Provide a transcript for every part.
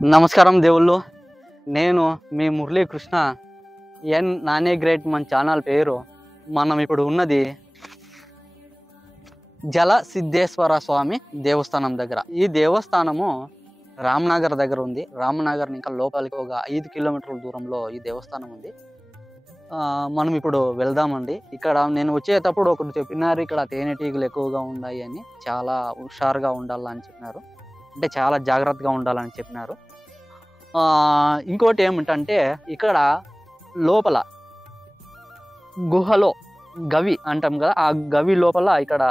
నమస్కారం దేవుళ్ళు. నేను మీ మురళీకృష్ణ. నానే గ్రేట్ మన ఛానల్ పేరు. మనం ఇప్పుడు ఉన్నది జల సిద్ధేశ్వర స్వామి దేవస్థానం దగ్గర. ఈ దేవస్థానము రామ్నగర్ దగ్గర ఉంది. రామ్నగర్ ఇంకా లోపలికి ఒక 5 కిలోమీటర్ల దూరంలో ఈ దేవస్థానం ఉంది. మనం ఇప్పుడు వెళ్దామండి. ఇక్కడ నేను వచ్చేటప్పుడు ఒకరు చెప్పినారు, ఇక్కడ తేనెటీగలు ఎక్కువగా ఉన్నాయి అని, చాలా హుషారుగా ఉండాలని చెప్పినారు, అంటే చాలా జాగ్రత్తగా ఉండాలని చెప్పినారు. ఇంకోటి ఏమిటంటే ఇక్కడ లోపల గుహలో గవి అంటాం కదా, ఆ గవి లోపల ఇక్కడ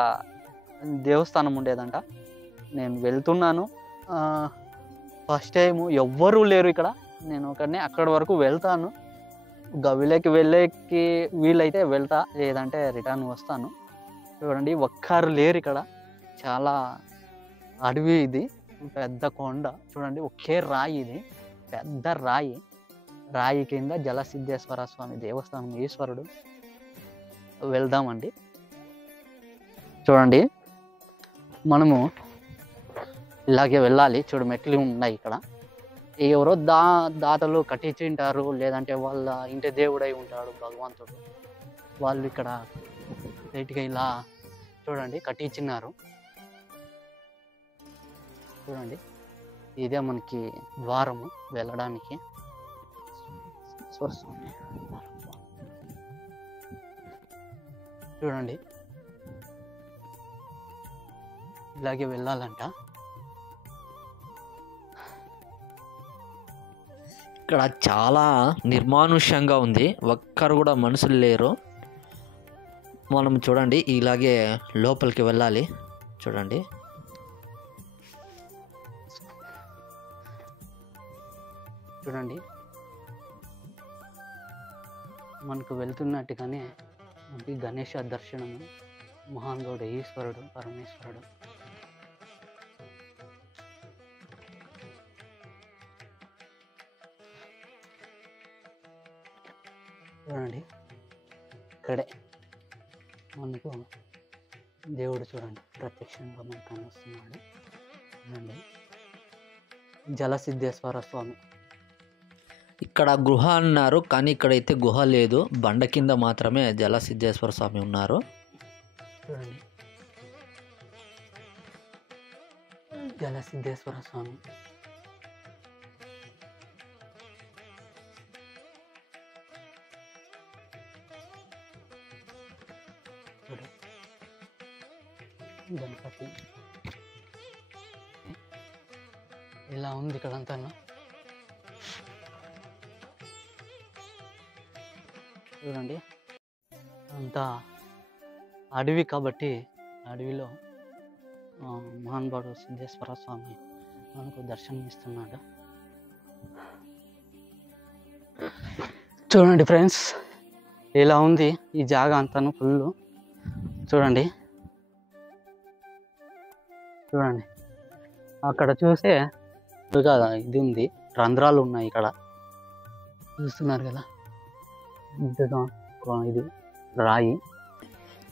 దేవస్థానం ఉండేదంట. నేను వెళ్తున్నాను, ఫస్ట్ టైము, ఎవ్వరూ లేరు ఇక్కడ. నేను ఒకనే అక్కడి వరకు వెళ్తాను. గవిలోకి వెళ్ళేకి వీలైతే వెళ్తా, లేదంటే రిటర్న్ వస్తాను. చూడండి, ఒక్కరు లేరు ఇక్కడ. చాలా అడవి ఇది, పెద్ద కొండ. చూడండి, ఒకే రాయి, ఇది పెద్ద రాయి. రాయి కింద జలసిద్ధేశ్వర స్వామి దేవస్థానం, ఈశ్వరుడు. వెళ్దామండి. చూడండి, మనము ఇలాగే వెళ్ళాలి. చూడు, మెట్లు ఉన్నాయి ఇక్కడ. ఎవరో దాతలు కట్టించింటారు, లేదంటే వాళ్ళ ఇంటి దేవుడై ఉంటాడు భగవంతుడు. వాళ్ళు ఇక్కడ లైట్గా ఇలా చూడండి కట్టించినారు. చూడండి, ఇదే మనకి ద్వారము వెళ్ళడానికి. చూడండి, ఇలాగే వెళ్ళాలంట. ఇక్కడ చాలా నిర్మానుష్యంగా ఉంది, ఒక్కరు కూడా మనుషులు లేరు. మనం చూడండి ఇలాగే లోపలికి వెళ్ళాలి. చూడండి, చూడండి, మనకు వెళ్తున్నట్టుగానే మనకి గణేష దర్శనము, మహానుభావుడు ఈశ్వరుడు పరమేశ్వరుడు. చూడండి, ఇక్కడే మనకు దేవుడు చూడండి ప్రత్యక్షంగా మనకు కనిపిస్తున్నాడు. చూడండి, జలసిద్ధేశ్వర స్వామి. ఇక్కడ గుహ అన్నారు, కానీ ఇక్కడైతే గుహ లేదు, బండ కింద మాత్రమే జలసిద్ధేశ్వర స్వామి ఉన్నారు. చూడండి, జలసిద్ధేశ్వర స్వామి. గణపతి ఇలా ఉంది ఇక్కడంతా. చూడండి, అంతా అడవి కాబట్టి అడవిలో మహానుభావుడు సిద్ధేశ్వర స్వామి మనకు దర్శనం ఇస్తున్నాడు. చూడండి ఫ్రెండ్స్, ఇలా ఉంది ఈ జాగా అంతాను ఫుల్. చూడండి, చూడండి, అక్కడ చూస్తే ఇది ఉంది, రంధ్రాలు ఉన్నాయి ఇక్కడ, చూస్తున్నారు కదా. ఇది రాయి,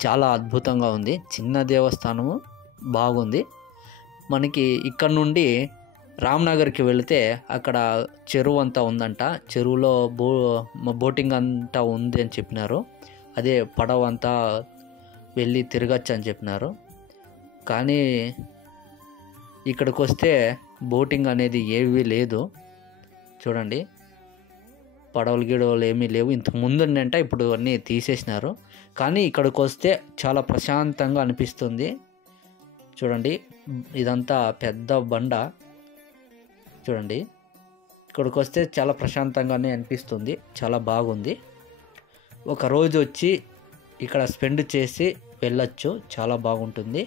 చాలా అద్భుతంగా ఉంది. చిన్న దేవస్థానము, బాగుంది. మనకి ఇక్కడ నుండి రామ్నగర్కి వెళితే అక్కడ చెరువు అంతా ఉందంట. చెరువులో బోటింగ్ అంతా ఉంది అని చెప్పినారు. అదే పడవ అంతా వెళ్ళి తిరగచ్చు అని చెప్పినారు. కానీ ఇక్కడికి వస్తే బోటింగ్ అనేది ఏమీ లేదు. చూడండి, పడవలు గిడవలు ఏమీ లేవు. ఇంతకు ముందు ఉండంట, ఇప్పుడు అన్నీ తీసేసినారు. కానీ ఇక్కడికి వస్తే చాలా ప్రశాంతంగా అనిపిస్తుంది. చూడండి, ఇదంతా పెద్ద బండ. చూడండి, ఇక్కడికి వస్తే చాలా ప్రశాంతంగానే అనిపిస్తుంది, చాలా బాగుంది. ఒక రోజు వచ్చి ఇక్కడ స్పెండ్ చేసి వెళ్ళొచ్చు, చాలా బాగుంటుంది.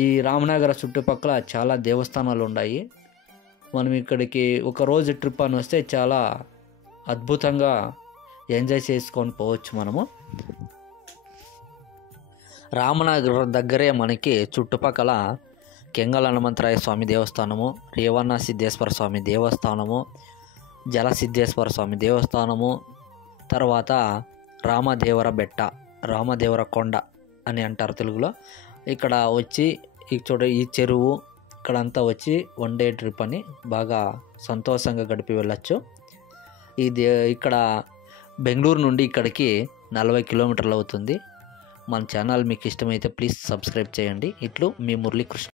ఈ రామనగర చుట్టుపక్కల చాలా దేవస్థానాలు ఉన్నాయి. మనం ఇక్కడికి ఒక రోజు ట్రిప్ అని వస్తే చాలా అద్భుతంగా ఎంజాయ్ చేసుకొని పోవచ్చు మనము. రామనగర్ దగ్గరే మనకి చుట్టుపక్కల కెంగల్ హనుమంతరాయ స్వామి దేవస్థానము, రేవణ సిద్ధేశ్వర స్వామి దేవస్థానము, జలసిద్ధేశ్వర స్వామి దేవస్థానము, తర్వాత రామదేవర బెట్ట, రామదేవర కొండ అని అంటారు తెలుగులో. ఇక్కడ వచ్చి ఈ చెరువు, ఇక్కడంతా వచ్చి వన్ డే ట్రిప్ అని బాగా సంతోషంగా గడిపి వెళ్ళచ్చు. ఇక్కడ బెంగళూరు నుండి ఇక్కడికి 40 కిలోమీటర్లు అవుతుంది. మన ఛానల్ మీకు ఇష్టమైతే ప్లీజ్ సబ్స్క్రైబ్ చేయండి. ఇట్లు మీ మురళీకృష్ణ.